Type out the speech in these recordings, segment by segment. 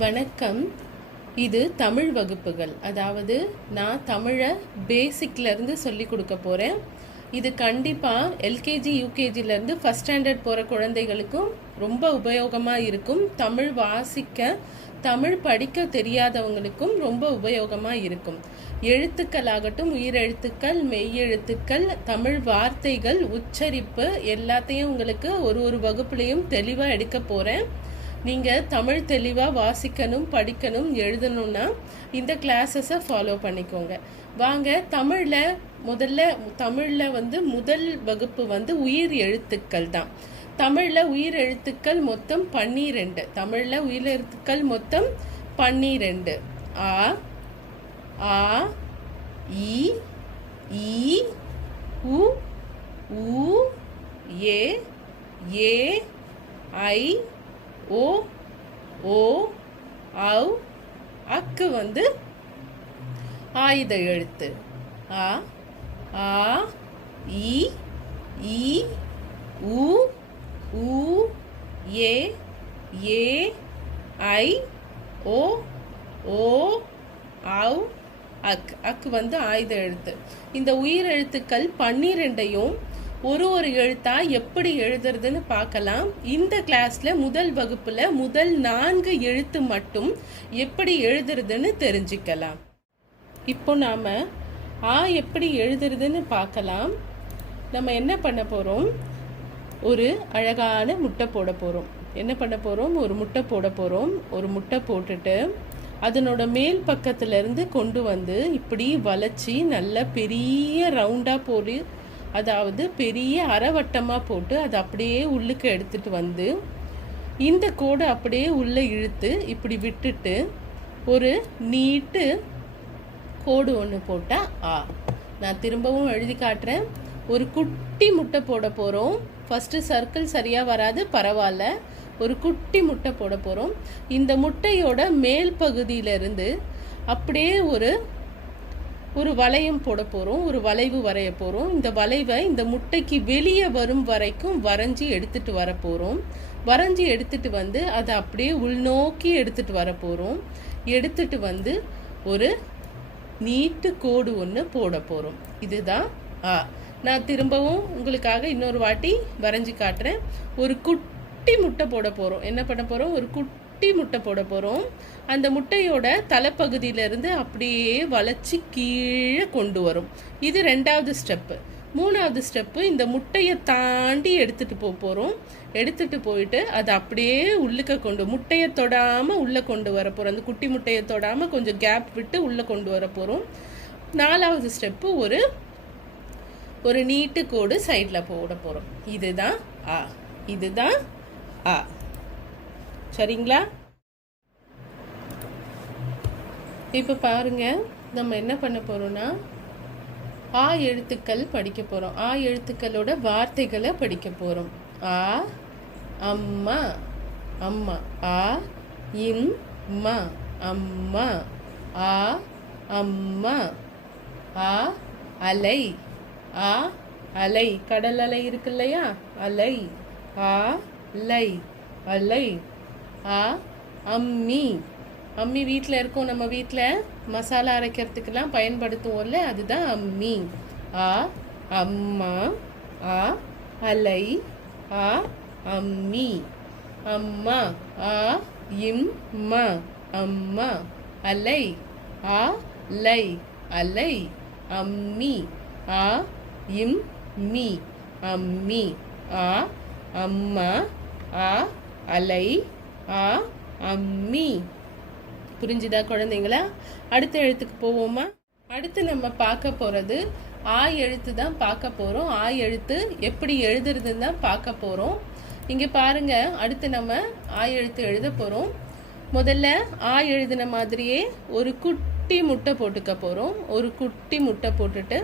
வணக்கம். இது தமிழ் வகுப்புகள். அதாவது நான் தமிழை பேசிக்லேருந்து சொல்லி கொடுக்க போகிறேன் இது கண்டிப்பாக எல்கேஜி யூகேஜிலேருந்து ஃபஸ்ட் ஸ்டாண்டர்ட் போகிற குழந்தைகளுக்கும் ரொம்ப உபயோகமாக இருக்கும். தமிழ் வாசிக்க தமிழ் படிக்க தெரியாதவங்களுக்கும் ரொம்ப உபயோகமாக இருக்கும். எழுத்துக்களாகட்டும் உயிரெழுத்துக்கள் மெய்யெழுத்துக்கள் தமிழ் வார்த்தைகள் உச்சரிப்பு எல்லாத்தையும் உங்களுக்கு ஒரு ஒரு வகுப்புலையும் தெளிவாக எடுக்க போகிறேன் நீங்கள் தமிழ் தெளிவாக வாசிக்கணும் படிக்கணும் எழுதணும்னா இந்த கிளாஸஸை ஃபாலோ பண்ணிக்கோங்க. வாங்க தமிழில் முதல்ல தமிழில் வந்து முதல் வகுப்பு வந்து உயிர் எழுத்துக்கள் தான். தமிழில் உயிர் எழுத்துக்கள் மொத்தம் பன்னிரெண்டு. தமிழில் உயிர் எழுத்துக்கள் மொத்தம் பன்னிரெண்டு. ஆ ஆ இ ஈ உ ஊ ஏ ஏ ஐ ஓ ஓ ஔ அக்கு வந்து ஆயுத எழுத்து. ஆ ஆ இ ஈ உ ஏ ஏ ஐ ஓ ஓ ஔ அக் அக்கு வந்து ஆயுத எழுத்து. இந்த உயிர் எழுத்துக்கள் பன்னிரெண்டையும் ஒரு ஒரு எழுத்தா எப்படி எழுதுறதுன்னு பார்க்கலாம். இந்த கிளாஸ்ல முதல் வகுப்புல முதல் நான்கு எழுத்து மட்டும் எப்படி எழுதுறதுன்னு தெரிஞ்சுக்கலாம். இப்போ நாம ஆ எப்படி எழுதுறதுன்னு பார்க்கலாம். நம்ம என்ன பண்ண போறோம்? ஒரு அழகான முட்டை போட போறோம். என்ன பண்ண போறோம்? ஒரு முட்டை போட போறோம். ஒரு முட்டை போட்டுட்டு அதனோட மேல் பக்கத்துலேருந்து கொண்டு வந்து இப்படி வளைச்சி நல்ல பெரிய ரவுண்டாக போட்டு அதாவது பெரிய அரைவட்டமாக போட்டு அதை அப்படியே உள்ளுக்கு எடுத்துட்டு வந்து இந்த கோடை அப்படியே உள்ளே இழுத்து இப்படி விட்டுட்டு ஒரு நீட்டு கோடு ஒன்று போட்டால் ஆ. நான் திரும்பவும் எழுதி காட்டுறேன். ஒரு குட்டி முட்டை போட போகிறோம் ஃபஸ்ட்டு சர்க்கிள் சரியாக வராது பரவாயில்ல. ஒரு குட்டி முட்டை போட போகிறோம் இந்த முட்டையோட மேல் பகுதியிலிருந்து அப்படியே ஒரு ஒரு வளையம் போட போகிறோம் ஒரு வளைவு வரைய போகிறோம் இந்த வளைவை இந்த முட்டைக்கு வெளியே வரும் வரைக்கும் வரைஞ்சி எடுத்துகிட்டு வர போகிறோம் வரைஞ்சி எடுத்துகிட்டு வந்து அதை அப்படியே உள்நோக்கி எடுத்துகிட்டு வர போகிறோம் எடுத்துகிட்டு வந்து ஒரு நீட்டு கோடு ஒன்று போட போகிறோம் இதுதான் ஆ. நான் திரும்பவும் உங்களுக்காக இன்னொரு வாட்டி வரைஞ்சி காட்டுறேன். ஒரு குட்டி முட்டை போட போகிறோம் என்ன பண்ண போகிறோம் ஒரு குட்டி குட்டி முட்டை போட போகிறோம் அந்த முட்டையோட தலைப்பகுதியிலேருந்து அப்படியே வளைச்சி கீழே கொண்டு வரும். இது ரெண்டாவது ஸ்டெப்பு மூணாவது ஸ்டெப்பு இந்த முட்டையை தாண்டி எடுத்துட்டு போக போகிறோம் எடுத்துகிட்டு போயிட்டு அதை அப்படியே உள்ளுக்க கொண்டு முட்டையை தொடாமல் உள்ளே கொண்டு வர போகிறோம் அந்த குட்டி முட்டையை தொடாமல் கொஞ்சம் கேப் விட்டு உள்ளே கொண்டு வர போகிறோம் நாலாவது ஸ்டெப்பு ஒரு ஒரு நீட்டு கோடு சைடில் போட போகிறோம் இதுதான் ஆ இதுதான் ஆ. சரிங்களா? இப்போ பாருங்க நம்ம என்ன பண்ண போறோம்னா ஆ எழுத்துக்கள் படிக்க போறோம். ஆ எழுத்துக்களோட வார்த்தைகளை படிக்க போறோம். ஆ அம்மா அம்மா ஆ இம் மா அம்மா ஆ அம்மா ஆ அலை ஆ அலை. கடல் அலை இருக்கு இல்லையா அலை ஆ லை அலை. ஆ? அம்மி. அம்மி வீட்டில் இருக்கும் நம்ம வீட்டில் மசாலா அரைக்கிறதுக்கெல்லாம் பயன்படுத்துவோம்ல அதுதான் அம்மி. ஆ அம்மா ஆ அலை ஆ அம்மி. அம்மா ஆ இம் ம அம்மா அலை ஆ லை அலை அம்மி ஆ இம் மீ அம்மி ஆ அம்மா ஆ அலை ஆ அம்மி புரிஞ்சுதா குழந்தைங்களா? அடுத்த எழுத்துக்கு போவோமா? அடுத்து நம்ம பார்க்க போகிறது ஆ எழுத்து தான் பார்க்க போகிறோம் ஆ எழுத்து எப்படி எழுதுறதுன்னு தான் பார்க்க போகிறோம் இங்கே பாருங்க அடுத்து நம்ம ஆ எழுத்து எழுத போகிறோம் முதல்ல ஆ எழுதின மாதிரியே ஒரு குட்டி முட்டை போட்டுக்க போகிறோம் ஒரு குட்டி முட்டை போட்டுட்டு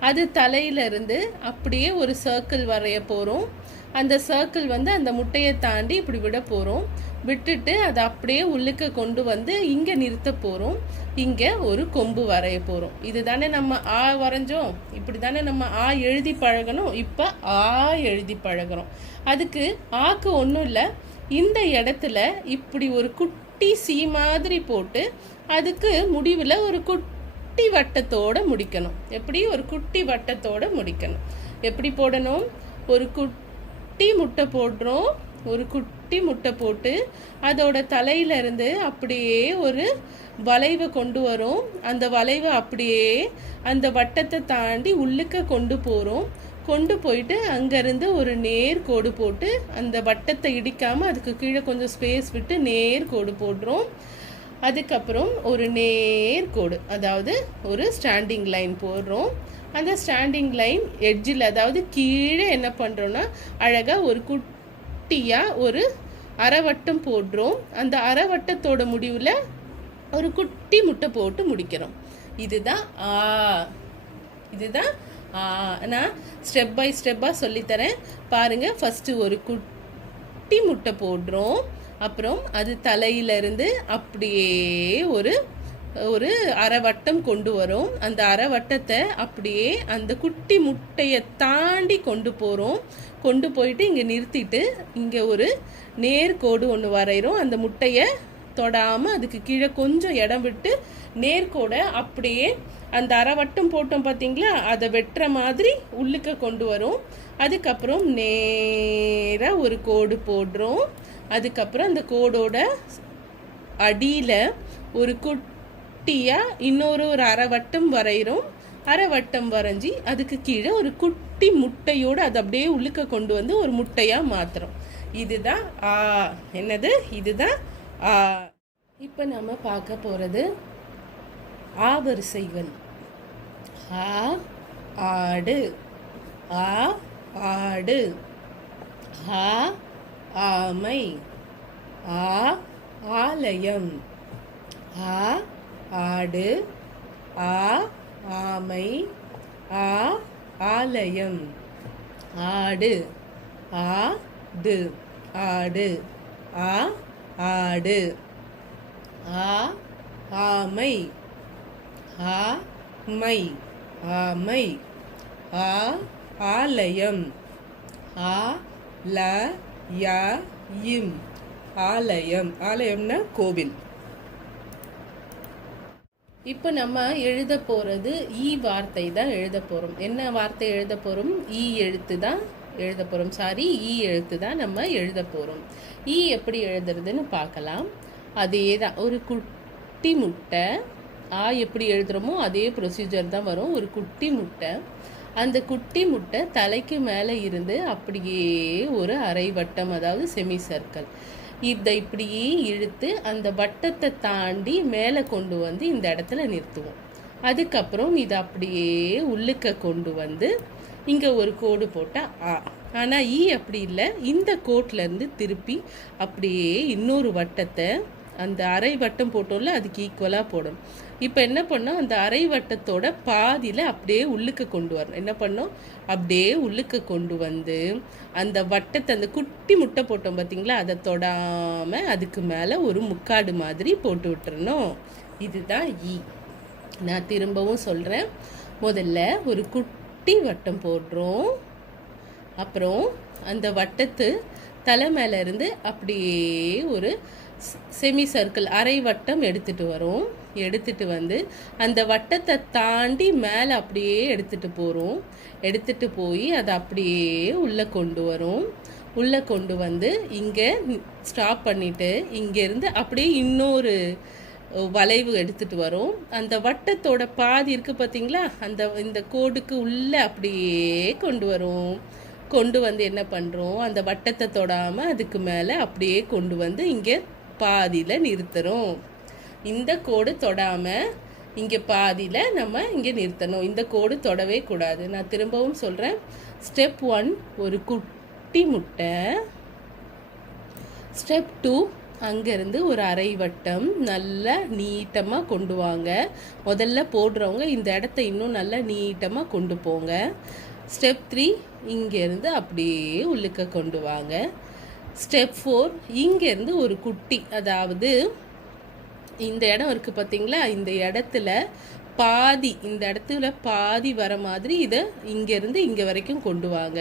அது தலையிலிருந்து அப்படியே ஒரு சர்க்கிள் வரைய போகிறோம் அந்த சர்க்கிள் வந்து அந்த முட்டையை தாண்டி இப்படி விட போகிறோம் விட்டுட்டு அதை அப்படியே உள்ளுக்க கொண்டு வந்து இங்கே நிறுத்த போகிறோம் இங்கே ஒரு கொம்பு வரைய போகிறோம் இது தானே நம்ம ஆ வரைஞ்சோம். இப்படி தானே நம்ம ஆ எழுதி பழகணும். இப்போ ஆ எழுதி பழகுறோம். அதுக்கு ஆக்கு ஒன்றும் இல்லை. இந்த இடத்துல இப்படி ஒரு குட்டி சீ சி மாதிரி போட்டு அதுக்கு முடிவில் ஒரு குட்டி வட்டத்தோட முடிக்கணும். எப்படி? ஒரு குட்டி வட்டத்தோட முடிக்கணும். எப்படி போடணும்? ஒரு குட்டி முட்டை போடுறோம். ஒரு குட்டி முட்டை போட்டு அதோட தலையிலிருந்து அப்படியே ஒரு வளைவை கொண்டு வரும். அந்த வளைவை அப்படியே அந்த வட்டத்தை தாண்டி உள்ளுக்க கொண்டு போகிறோம் கொண்டு போயிட்டு அங்கேருந்து ஒரு நேர் கோடு போட்டு அந்த வட்டத்தை இடிக்காமல் அதுக்கு கீழே கொஞ்சம் ஸ்பேஸ் விட்டு நேர் கோடு போடுறோம். அதுக்கப்புறம் ஒரு நேர் கோடு அதாவது ஒரு ஸ்டாண்டிங் லைன் போடுறோம். அந்த ஸ்டாண்டிங் லைன் எட்ஜில் அதாவது கீழே என்ன பண்ணுறோன்னா அழகாக ஒரு குட்டியாக ஒரு அரைவட்டம் போடுறோம். அந்த அரைவட்டத்தோட முடிவில் ஒரு குட்டி முட்டை போட்டு முடிக்கிறோம். இதுதான் ஆ. இதுதான் ஆ. நான் ஸ்டெப் பை ஸ்டெப்பாக சொல்லித்தரேன். பாருங்கள் ஃபஸ்ட்டு ஒரு குட்டி முட்டை போடுறோம். அப்புறம் அது தலையிலிருந்து அப்படியே ஒரு ஒரு அரைவட்டம் கொண்டு வரும். அந்த அரைவட்டத்தை அப்படியே அந்த குட்டி முட்டையை தாண்டி கொண்டு போகிறோம் கொண்டு போயிட்டு இங்கே நிறுத்திட்டு இங்கே ஒரு நேர்கோடு ஒன்று வரைகிறோம் அந்த முட்டையை தொடாமல் அதுக்கு கீழே கொஞ்சம் இடம் விட்டு நேர்கோடை அப்படியே அந்த அரைவட்டம் போட்டோம் பார்த்தீங்களா அதை வெட்டுற மாதிரி உள்ளுக்க கொண்டு வரும். அதுக்கப்புறம் நேராக ஒரு கோடு போடுறோம். அதுக்கப்புறம் அந்த கோடோட அடியில் ஒரு குட்டியாக இன்னொரு ஒரு அரை வட்டம் வரைகிறோம் அரைவட்டம் வரைஞ்சி அதுக்கு கீழே ஒரு குட்டி முட்டையோடு அதை அப்படியே உள்ளுக்க கொண்டு வந்து ஒரு முட்டையாக மாற்றுறோம் இதுதான் ஆ என்னது? இதுதான் ஆ. இப்போ நம்ம பார்க்க போகிறது ஆ வரிசைகள் ஆ ஆடு. ஆ ஆடு. ஆ ஆமை ஆ ஆலயம் ஆ ஆடு ஆ ஆமை ஆ ஆலயம் ஆடு ஆ து ஆடு ஆ ஆடு ஆ ஆமை ஆ மை ஆமை ஆ ஆலயம் ஆ ல யா இம் ஆலயம். ஆலயம்னா கோவில். இப்போ நம்ம எழுத போகிறது ஈ வார்த்தை தான் எழுத போகிறோம் என்ன வார்த்தை எழுத போகிறோம் ஈ எழுத்து தான் எழுத போகிறோம் சாரி ஈ எழுத்து தான் நம்ம எழுத போகிறோம் ஈ எப்படி எழுதுறதுன்னு பார்க்கலாம். அதே தான் ஒரு குட்டி முட்டை. ஆ எப்படி எழுதுகிறோமோ அதே ப்ரொசீஜர் தான் வரும். ஒரு குட்டி முட்டை. அந்த குட்டி முட்டை தலைக்கு மேலே இருந்து அப்படியே ஒரு அரை வட்டம் அதாவது செமி சர்க்கிள் இதை இப்படியே இழுத்து அந்த வட்டத்தை தாண்டி மேலே கொண்டு வந்து இந்த இடத்துல நிறுத்துவோம். அதுக்கப்புறம் இதை அப்படியே உள்ளுக்க கொண்டு வந்து இங்கே ஒரு கோடு போட்டால் ஆ. ஆனால் ஈ அப்படி இல்லை. இந்த கோட்லேருந்து திருப்பி அப்படியே இன்னொரு வட்டத்தை அந்த அரை வட்டம் போட்டோம்ல அதுக்கு ஈக்குவலாக போடணும் இப்போ என்ன பண்ணோம்? அந்த அரை வட்டத்தோட பாதியில் அப்படியே உள்ளுக்கு கொண்டு வரணும். என்ன பண்ணோம்? அப்படியே உள்ளுக்க கொண்டு வந்து அந்த வட்டத்தை அந்த குட்டி முட்டை போட்டோம் பார்த்தீங்களா அதை தொடாமல் அதுக்கு மேலே ஒரு முக்காடு மாதிரி போட்டு விட்டுறணும். இதுதான் ஈ நான் திரும்பவும் சொல்கிறேன் முதல்ல ஒரு குட்டி வட்டம் போடுறோம். அப்புறம் அந்த வட்டத்து தலை மேலே இருந்து அப்படியே ஒரு செமி சர்க்கிள் அரை வட்டம் எடுத்துட்டு வரும். எடுத்துட்டு வந்து அந்த வட்டத்தை தாண்டி மேலே அப்படியே எடுத்துட்டு போகிறோம் எடுத்துட்டு போய் அதை அப்படியே உள்ளே கொண்டு வரும். உள்ளே கொண்டு வந்து இங்கே ஸ்டாப் பண்ணிவிட்டு இங்கேருந்து அப்படியே இன்னொரு வளைவு எடுத்துட்டு வரும். அந்த வட்டத்தோட பாதி இருக்குது பார்த்தீங்களா அந்த இந்த கோடுக்கு உள்ளே அப்படியே கொண்டு வரும். கொண்டு வந்து என்ன பண்ணுறோம் அந்த வட்டத்தை தொடாமல் அதுக்கு மேலே அப்படியே கொண்டு வந்து இங்கே பாதியில் நிறுத்துகிறோம் இந்த கோடு தொடாமல் இங்கே பாதியில் நம்ம இங்கே நிறுத்தணும். இந்த கோடு தொடவே கூடாது. நான் திரும்பவும் சொல்கிறேன் ஸ்டெப் ஒன் ஒரு குட்டி முட்டை. ஸ்டெப் டூ அங்கேருந்து ஒரு அரை வட்டம் நல்லா நீட்டமாக கொண்டு வாங்க. முதல்ல போடுறவங்க இந்த இடத்த இன்னும் நல்லா நீட்டமாக கொண்டு போங்க. ஸ்டெப் த்ரீ இங்கேருந்து அப்படியே உள்ளுக்க கொண்டு வாங்க. ஸ்டெப் ஃபோர் இங்கேருந்து ஒரு குட்டி. அதாவது இந்த இடம் இருக்குது பார்த்தீங்களா இந்த இடத்துல பாதி இந்த இடத்துல பாதி வர மாதிரி இதை இங்கேருந்து இங்கே வரைக்கும் கொண்டு வாங்க.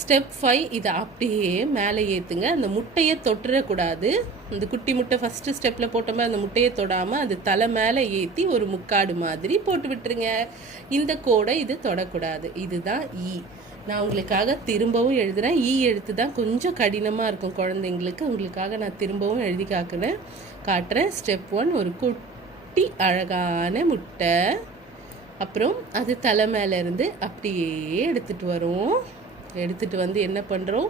ஸ்டெப் ஃபைவ் இதை அப்படியே மேலே ஏற்றுங்க அந்த முட்டையை தொட்டுறக்கூடாது. இந்த குட்டி முட்டை ஃபஸ்ட்டு ஸ்டெப்பில் போட்டோமே அந்த முட்டையை தொடாமல் அது தலை மேலே ஏற்றி ஒரு முக்காடு மாதிரி போட்டு விட்டுருங்க. இந்த கோடை இது தொடக்கூடாது. இதுதான் ஈ நான் உங்களுக்காக திரும்பவும் எழுதுகிறேன் ஈ எழுத்து தான் கொஞ்சம் கடினமாக இருக்கும் குழந்தைங்களுக்கு. உங்களுக்காக நான் திரும்பவும் எழுதி காக்குறேன். காட்டுறேன். ஸ்டெப் ஒன் ஒரு குட்டி அழகான முட்டை. அப்புறம் அது தலை மேலே இருந்து அப்படியே எடுத்துகிட்டு வரும். எடுத்துகிட்டு வந்து என்ன பண்ணுறோம்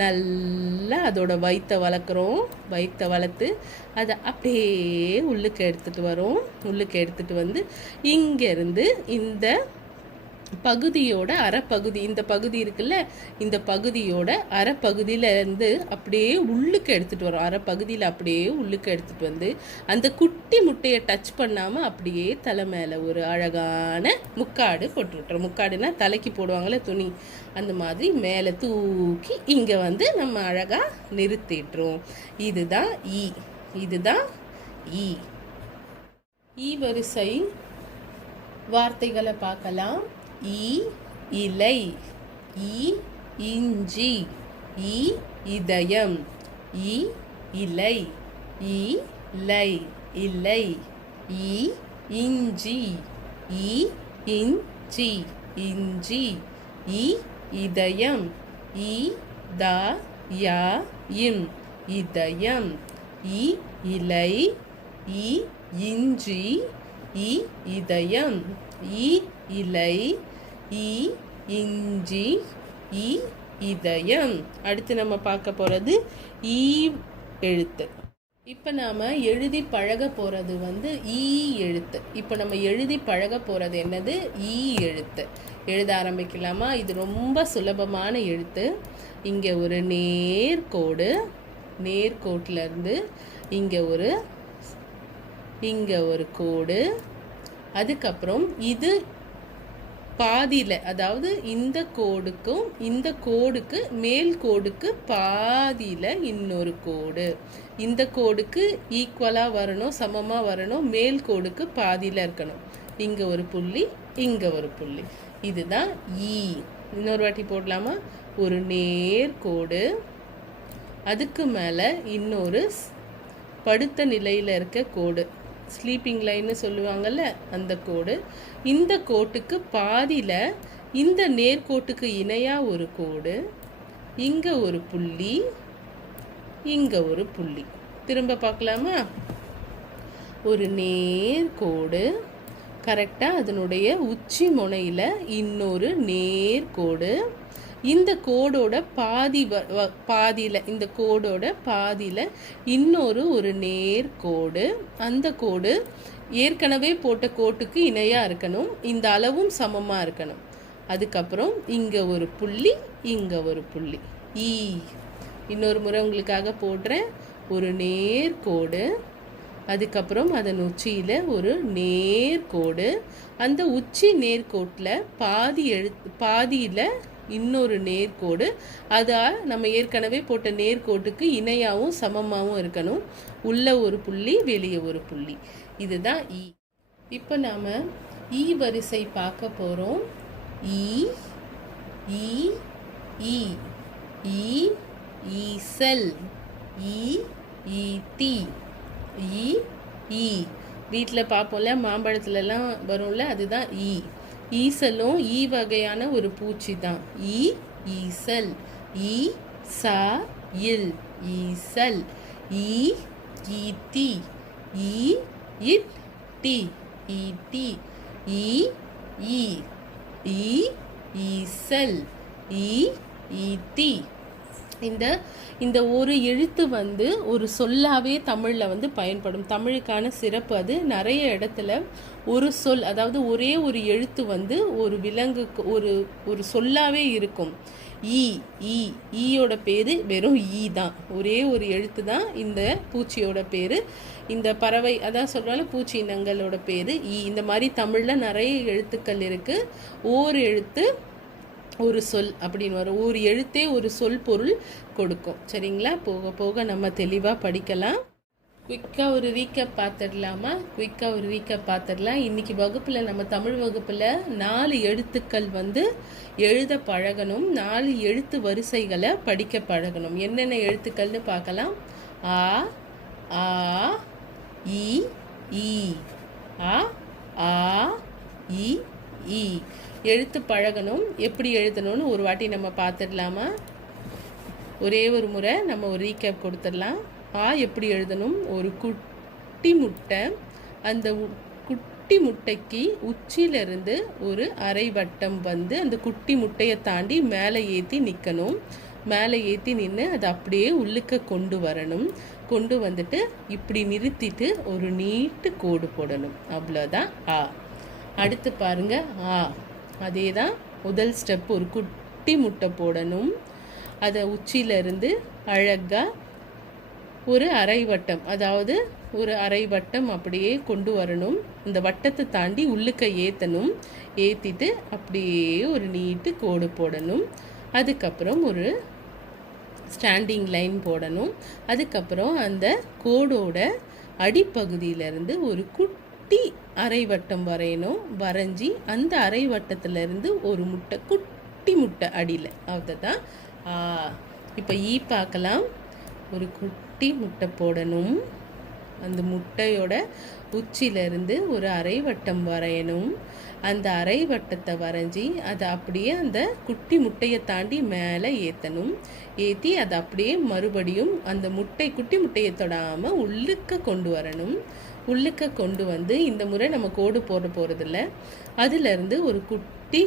நல்லா அதோட வயிற்றை வளர்க்குறோம். வயிற்றை வளர்த்து அதை அப்படியே உள்ளுக்கு எடுத்துகிட்டு வரோம். உள்ளுக்கு எடுத்துகிட்டு வந்து இங்கேருந்து இந்த பகுதியோட அரைப்பகுதி இந்த பகுதி இருக்குல்ல இந்த பகுதியோட அரைப்பகுதியில இருந்து அப்படியே உள்ளுக்கு எடுத்துட்டு வரும். அரைப்பகுதியில் அப்படியே உள்ளுக்கு எடுத்துட்டு வந்து அந்த குட்டி முட்டையை டச் பண்ணாம அப்படியே தலை மேல ஒரு அழகான முக்காடு போட்டு விட்டுறோம் முக்காடுனா தலைக்கு போடுவாங்களே துணி. அந்த மாதிரி மேலே தூக்கி இங்கே வந்து நம்ம அழகாக நிறுத்திட்டுறோம் இதுதான் ஈ. இதுதான் ஈ. ஈ வரிசை வார்த்தைகளை பார்க்கலாம். ஈ இலை ஈ இஞ்சி ஈ இதயம் ஈ இலை ஈ லை இலை ஈ இஞ்சி ஈ இஞ்சி இஞ்சி ஈ இதயம் ஈ த யா இம் இதயம் ஈ இலை ஈ இஞ்சி ஈ இதயம் ஈ இலை ஈ இஞ்சி இ இதயம். அடுத்து நம்ம பார்க்க போகிறது ஈ எழுத்து. இப்போ நாம் எழுதி பழக போகிறது வந்து ஈ எழுத்து. இப்போ நம்ம எழுதி பழக போகிறது என்னது? ஈ எழுத்து. எழுத ஆரம்பிக்கலாமா? இது ரொம்ப சுலபமான எழுத்து. இங்கே ஒரு நேர்கோடு நேர்கோட்டிலேருந்து இங்கே ஒரு இங்கே ஒரு கோடு. அதுக்கப்புறம் இது பாதியில் அதாவது இந்த கோடுக்கும் இந்த கோடுக்கு மேல் கோடுக்கு பாதியில் இன்னொரு கோடு. இந்த கோடுக்கு ஈக்குவலாக வரணும் சமமாக வரணும் மேல் கோடுக்கு பாதியில் இருக்கணும். இங்கே ஒரு புள்ளி இங்கே ஒரு புள்ளி. இதுதான் ஈ இன்னொரு வாட்டி போடலாமா? ஒரு நேர் கோடு அதுக்கு மேலே இன்னொரு படுத்த நிலையில் இருக்க கோடு. ஸ்லீப்பிங் லைன்னு சொல்லுவாங்கல்ல அந்த கோடு. இந்த கோட்டுக்கு பாதியில் இந்த நேர்கோட்டுக்கு இணையாக ஒரு கோடு. இங்கே ஒரு புள்ளி இங்கே ஒரு புள்ளி. திரும்ப பார்க்கலாமா? ஒரு நேர்கோடு. கரெக்டாக அதனுடைய உச்சி முனையில் இன்னொரு நேர்கோடு. இந்த கோடோட பாதி பாதியில் இந்த கோடோட பாதியில் இன்னொரு ஒரு நேர் கோடு. அந்த கோடு ஏற்கனவே போட்ட கோட்டுக்கு இணையாக இருக்கணும். இந்த அளவும் சமமாக இருக்கணும். அதுக்கப்புறம் இங்கே ஒரு புள்ளி இங்கே ஒரு புள்ளி. ஈ. இன்னொரு முறை உங்களுக்காக போடுறேன். ஒரு நேர் கோடு. அதுக்கப்புறம் அதன் உச்சியில் ஒரு நேர்கோடு அந்த உச்சி நேர்கோட்டில் பாதி எழு பாதியில் இன்னொரு நேர்கோடு. அதான் நம்ம ஏற்கனவே போட்ட நேர்கோட்டுக்கு இணையாகவும் சமமாகவும் இருக்கணும். உள்ள ஒரு புள்ளி வெளியே ஒரு புள்ளி. இதுதான் e. இ இப்போ நாம் இ e வரிசை பார்க்க போகிறோம் இ e, இ இ ஈ ஈசல் இ ஈ இ இ வீட்டில் பார்ப்போம்ல மாம்பழத்துலலாம் வரும்ல அதுதான் இ ஈசலும் ஈ வகையான ஒரு பூச்சி தான் ஈ ஈசல். ஈ சா இல். ஈசல். ஈ ஈட்டி ஈ இட் டி ஈட்டி ஈ ஈ. ஈ ஈசல். ஈ ஈட்டி இந்த இந்த ஒரு எழுத்து வந்து ஒரு சொல்லாவே தமிழில் வந்து பயன்படும். தமிழுக்கான சிறப்பு அது. நிறைய இடத்துல ஒரு சொல் அதாவது ஒரே ஒரு எழுத்து வந்து ஒரு விலங்குக்கு ஒரு ஒரு சொல்லாவே இருக்கும். ஈ ஈ ஈயோட பேர் வெறும் ஈ தான். ஒரே ஒரு எழுத்து தான் இந்த பூச்சியோட பேர். இந்த பறவை அதான் சொல்கிறாலும் பூச்சி இனங்களோட பேர் ஈ. இந்த மாதிரி தமிழில் நிறைய எழுத்துக்கள் இருக்குது ஓர் எழுத்து ஒரு சொல் அப்படின்னு வரும். ஒரு எழுத்தே ஒரு சொல் பொருள் கொடுக்கும். சரிங்களா? போக போக நம்ம தெளிவாக படிக்கலாம். குயிக்காக ஒரு ரீக்கப் பார்த்துடலாமா குயிக்காக ஒரு ரீக்கப் பார்த்துடலாம் இன்றைக்கி வகுப்பில் நம்ம தமிழ் வகுப்பில் நாலு எழுத்துக்கள் வந்து எழுத பழகணும். நாலு எழுத்து வரிசைகளை படிக்க பழகணும். என்னென்ன எழுத்துக்கள்னு பார்க்கலாம். ஆ ஆ இ ஈ ஆ ஆ இ. எழுத்து பழகணும். எப்படி எழுதணும்னு ஒரு வாட்டி நம்ம பார்த்துடலாமா? ஒரே ஒரு முறை நம்ம ஒரு ரீகேப் கொடுத்துடலாம். ஆ எப்படி எழுதணும்? ஒரு குட்டி முட்டை. அந்த குட்டி முட்டைக்கு உச்சியிலிருந்து ஒரு அரை வட்டம் வந்து அந்த குட்டி முட்டையை தாண்டி மேலே ஏற்றி நிற்கணும் மேலே ஏற்றி நின்று அதை அப்படியே உள்ளுக்க கொண்டு வரணும். கொண்டு வந்துட்டு இப்படி நிறுத்திட்டு ஒரு நீட்டு கோடு போடணும். அவ்வளோதான் ஆ. அடுத்து பாருங்க. ஆ. அதே தான் முதல் ஸ்டெப் ஒரு குட்டி முட்டை போடணும். அதை உச்சியிலிருந்து அழகாக ஒரு அரை வட்டம் அதாவது ஒரு அரை வட்டம் அப்படியே கொண்டு வரணும். இந்த வட்டத்தை தாண்டி உள்ளுக்க ஏற்றணும் ஏற்றிட்டு அப்படியே ஒரு நீட்டு கோடு போடணும். அதுக்கப்புறம் ஒரு ஸ்டாண்டிங் லைன் போடணும். அதுக்கப்புறம் அந்த கோடோட அடிப்பகுதியிலேருந்து ஒரு குட்டி அரை வட்டம் வரையணும் வரைஞ்சி அந்த அரைவட்டத்திலேருந்து ஒரு முட்டை குட்டி முட்டை அடியில். அதுதான் இப்போ ஈ பார்க்கலாம். ஒரு குட்டி முட்டை போடணும். அந்த முட்டையோட உச்சியிலேருந்து ஒரு அரை வட்டம் வரையணும். அந்த அரைவட்டத்தை வரைஞ்சி அதை அப்படியே அந்த குட்டி முட்டையை தாண்டி மேலே ஏற்றணும் ஏற்றி அதை அப்படியே மறுபடியும் அந்த முட்டை குட்டி முட்டையை தொடாமல் உள்ளுக்க கொண்டு வரணும். உள்ளுக்க கொண்டு வந்து இந்த முறை நம்ம கோடு போட போகிறதில்ல அதுலேருந்து ஒரு குட்டி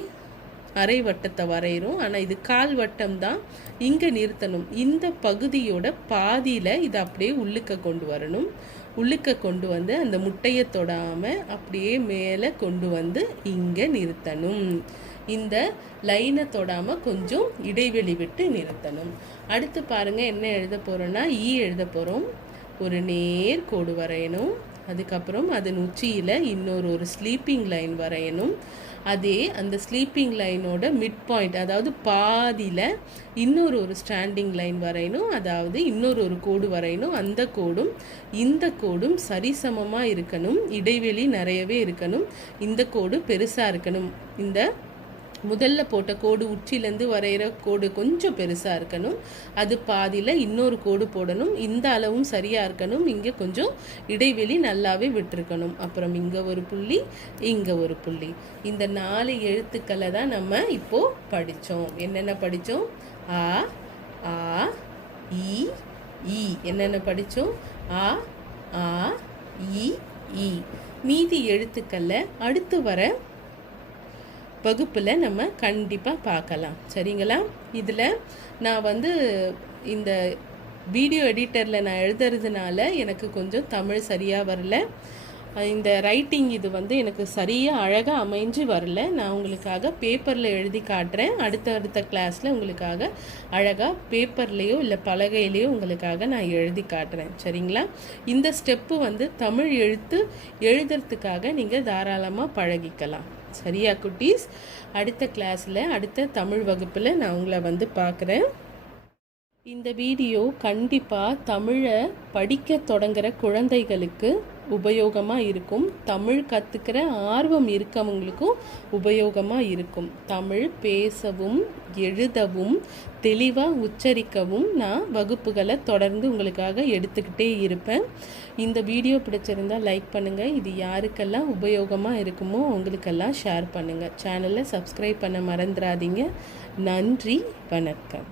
அரை வட்டத்தை வரைகிறோம் ஆனால் இது கால் வட்டம் தான். இங்கே நிறுத்தணும். இந்த பகுதியோட பாதியில் இதை அப்படியே உள்ளுக்க கொண்டு வரணும். உள்ளுக்க கொண்டு வந்து அந்த முட்டையை தொடாமல் அப்படியே மேலே கொண்டு வந்து இங்கே நிறுத்தணும். இந்த லைனை தொடாமல் கொஞ்சம் இடைவெளி விட்டு நிறுத்தணும். அடுத்து பாருங்கள் என்ன எழுத போகிறோன்னா ஈ எழுத போகிறோம் ஒரு நேர் கோடு வரையணும். அதுக்கப்புறம் அதன் உச்சியில் இன்னொரு ஒரு ஸ்லீப்பிங் லைன் வரையணும். அதே அந்த ஸ்லீப்பிங் லைனோட மிட் பாயிண்ட் அதாவது பாதியில் இன்னொரு ஒரு ஸ்டாண்டிங் லைன் வரையணும். அதாவது இன்னொரு ஒரு கோடு வரையணும். அந்த கோடும் இந்த கோடும் சரிசமமாக இருக்கணும். இடைவெளி நிறையவே இருக்கணும். இந்த கோடு பெருசாக இருக்கணும். இந்த முதல்ல போட்ட கோடு உச்சிலேருந்து வரைகிற கோடு கொஞ்சம் பெருசாக இருக்கணும். அது பாதியில் இன்னொரு கோடு போடணும். இந்த அளவும் சரியாக இருக்கணும். இங்கே கொஞ்சம் இடைவெளி நல்லாவே விட்டுருக்கணும். அப்புறம் இங்கே ஒரு புள்ளி இங்கே ஒரு புள்ளி. இந்த நாலு எழுத்துக்களை தான் நம்ம இப்போது படித்தோம் என்னென்ன படித்தோம் ஆ ஆ இ என்னென்ன படித்தோம் ஆ ஆ இ. மீதி எழுத்துக்களில் அடுத்து வர வகுப்பில் நம்ம கண்டிப்பாக பார்க்கலாம். சரிங்களா? இதில் நான் வந்து இந்த வீடியோ எடிட்டரில் நான் எழுதுறதுனால எனக்கு கொஞ்சம் தமிழ் சரியாக வரல. இந்த ரைட்டிங் இது வந்து எனக்கு சரியாக அழகாக அமைஞ்சு வரல. நான் உங்களுக்காக பேப்பரில் எழுதி காட்டுறேன். அடுத்த அடுத்த கிளாஸில் உங்களுக்காக அழகாக பேப்பர்லேயோ இல்லை பலகையிலையோ உங்களுக்காக நான் எழுதி காட்டுறேன். சரிங்களா? இந்த ஸ்டெப்பு வந்து தமிழ் எழுத்து எழுதுறதுக்காக நீங்கள் தாராளமாக பழகிக்கலாம். சரியா குட்டீஸ்? அடுத்த கிளாஸில் அடுத்த தமிழ் வகுப்பில் நான் உங்களை வந்து பார்க்குறேன். இந்த வீடியோ கண்டிப்பாக தமிழை படிக்க தொடங்குகிற குழந்தைகளுக்கு உபயோகமாக இருக்கும். தமிழ் கற்றுக்கிற ஆர்வம் இருக்கவங்களுக்கும் உபயோகமாக இருக்கும். தமிழ் பேசவும் எழுதவும் தெளிவாக உச்சரிக்கவும் நான் வகுப்புகளை தொடர்ந்து உங்களுக்காக எடுத்துக்கிட்டே இருப்பேன். இந்த வீடியோ பிடிச்சிருந்தால் லைக் பண்ணுங்கள் இது யாருக்கெல்லாம் உபயோகமாக இருக்குமோ அவங்களுக்கெல்லாம் ஷேர் பண்ணுங்கள் சேனலை சப்ஸ்கிரைப் பண்ண மறந்துடாதீங்க. நன்றி வணக்கம்.